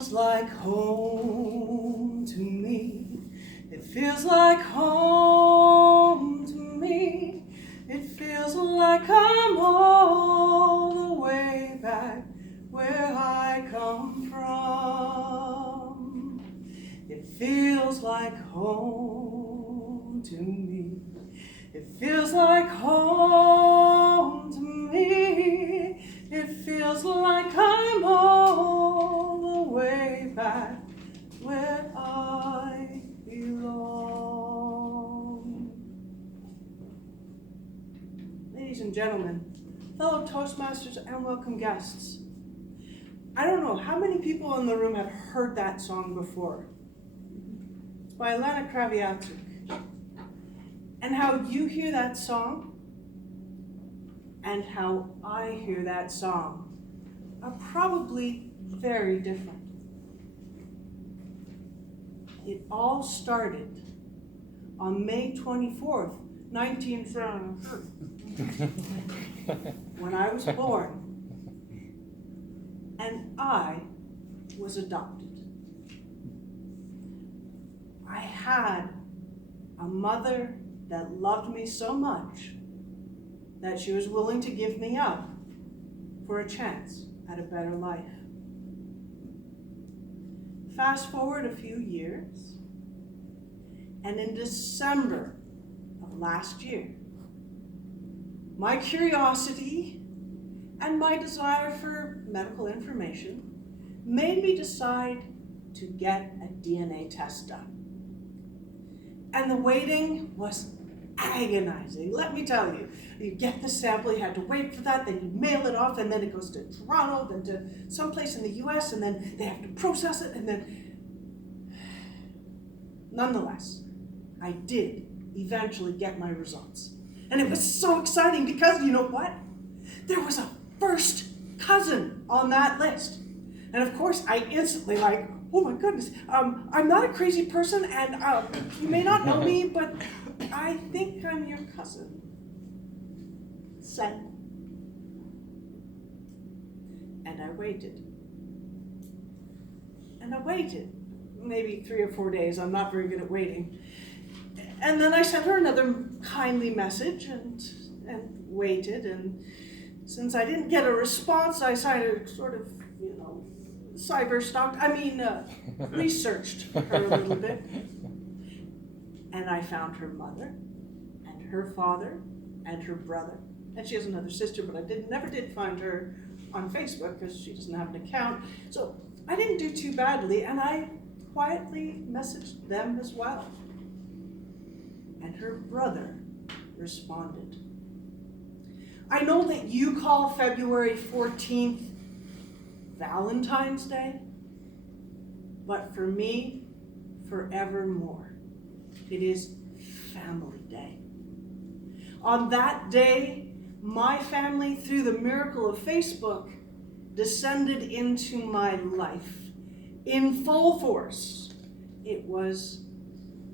Feels like home to me. It feels like home to me. It feels like I'm all the way back where I come from. It feels like home to me. It feels like home to me. It feels like I'm all the way back where I belong. Ladies and gentlemen, fellow Toastmasters and welcome guests. I don't know how many people in the room have heard that song before. It's by Elena Kraviatsuk. And how you hear that song and how I hear that song are probably very different. It all started on May 24th, 1973, when I was born and I was adopted. I had a mother that loved me so much that she was willing to give me up for a chance at a better life. Fast forward a few years, and in December of last year, my curiosity and my desire for medical information made me decide to get a DNA test done. And the waiting was agonizing, let me tell you. You get the sample, you had to wait for that, then you mail it off, and then it goes to Toronto, then to someplace in the US, and then they have to process it, and then... Nonetheless, I did eventually get my results. And it was so exciting because, you know what? There was a first cousin on that list. And of course, I instantly oh my goodness, I'm not a crazy person, and you may not know me, but I think I'm your cousin. Send. And I waited. And I waited. Maybe 3 or 4 days. I'm not very good at waiting. And then I sent her another kindly message and waited. And since I didn't get a response, I decided sort of, researched her a little bit. And I found her mother and her father and her brother. And she has another sister, but I never did find her on Facebook because she doesn't have an account. So I didn't do too badly, and I quietly messaged them as well. And her brother responded. I know that you call February 14th Valentine's Day, but for me, forevermore, it is Family Day. On that day, my family, through the miracle of Facebook, descended into my life in full force. It was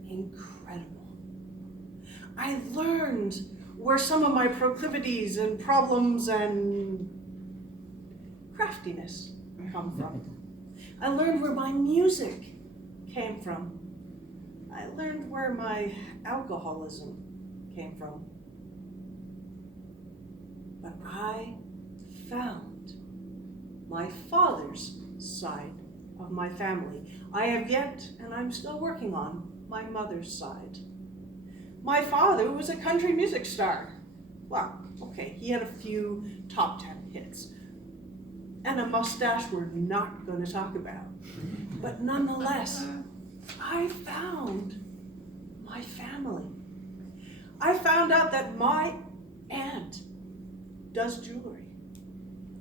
incredible. I learned where some of my proclivities and problems and craftiness come from. I learned where my music came from. I learned where my alcoholism came from. But I found my father's side of my family. I have yet, and I'm still working on, my mother's side. My father was a country music star. Well, okay, he had a few top 10 hits. And a mustache we're not going to talk about. But nonetheless, I found my family. I found out that my aunt does jewelry.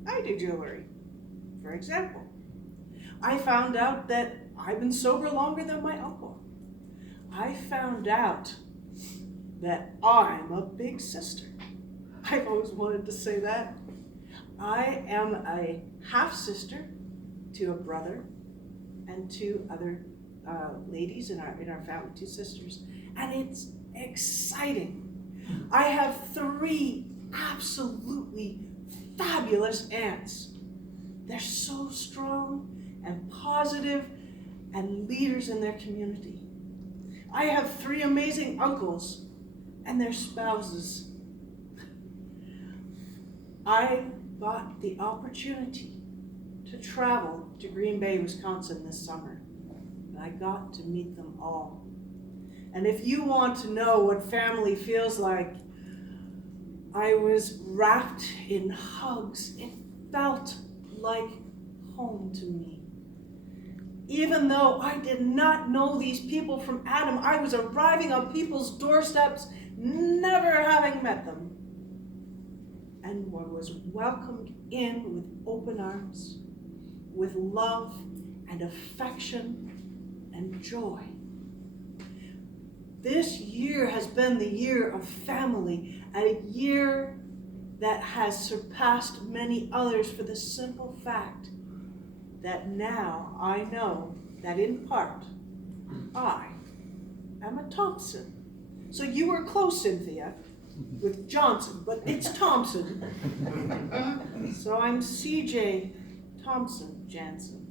I do jewelry, for example. I found out that I've been sober longer than my uncle. I found out that I'm a big sister. I've always wanted to say that. I am a half-sister to a brother and 2 other ladies in our family, 2 sisters, and it's exciting. I have 3 absolutely fabulous aunts. They're so strong and positive and leaders in their community. I have 3 amazing uncles and their spouses. I got the opportunity to travel to Green Bay, Wisconsin this summer, and I got to meet them all. And if you want to know what family feels like, I was wrapped in hugs. It felt like home to me. Even though I did not know these people from Adam, I was arriving on people's doorsteps, never having met them, and was welcomed in with open arms, with love and affection and joy. This year has been the year of family, a year that has surpassed many others for the simple fact that now I know that in part, I am a Thompson. So you were close, Cynthia, with Johnson, but it's Thompson. So I'm CJ Thompson Jansen,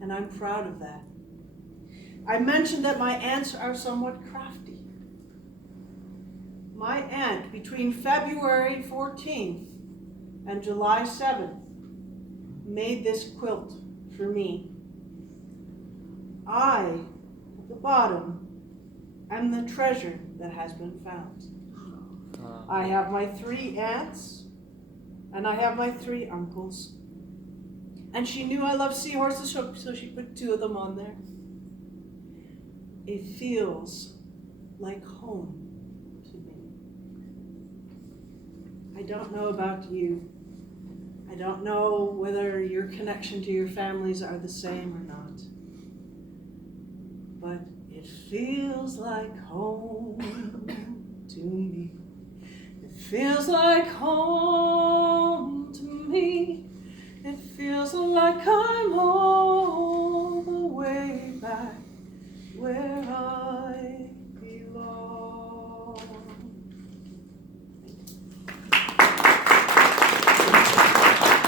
and I'm proud of that. I mentioned that my aunts are somewhat crafty. My aunt, between February 14th and July 7th, made this quilt for me. I, at the bottom, am the treasure that has been found. I have my 3 aunts, and I have my 3 uncles. And she knew I loved seahorses, so she put 2 of them on there. It feels like home to me. I don't know about you. I don't know whether your connection to your families are the same or not. But it feels like home to me. It feels like home to me. It feels like I'm all the way back where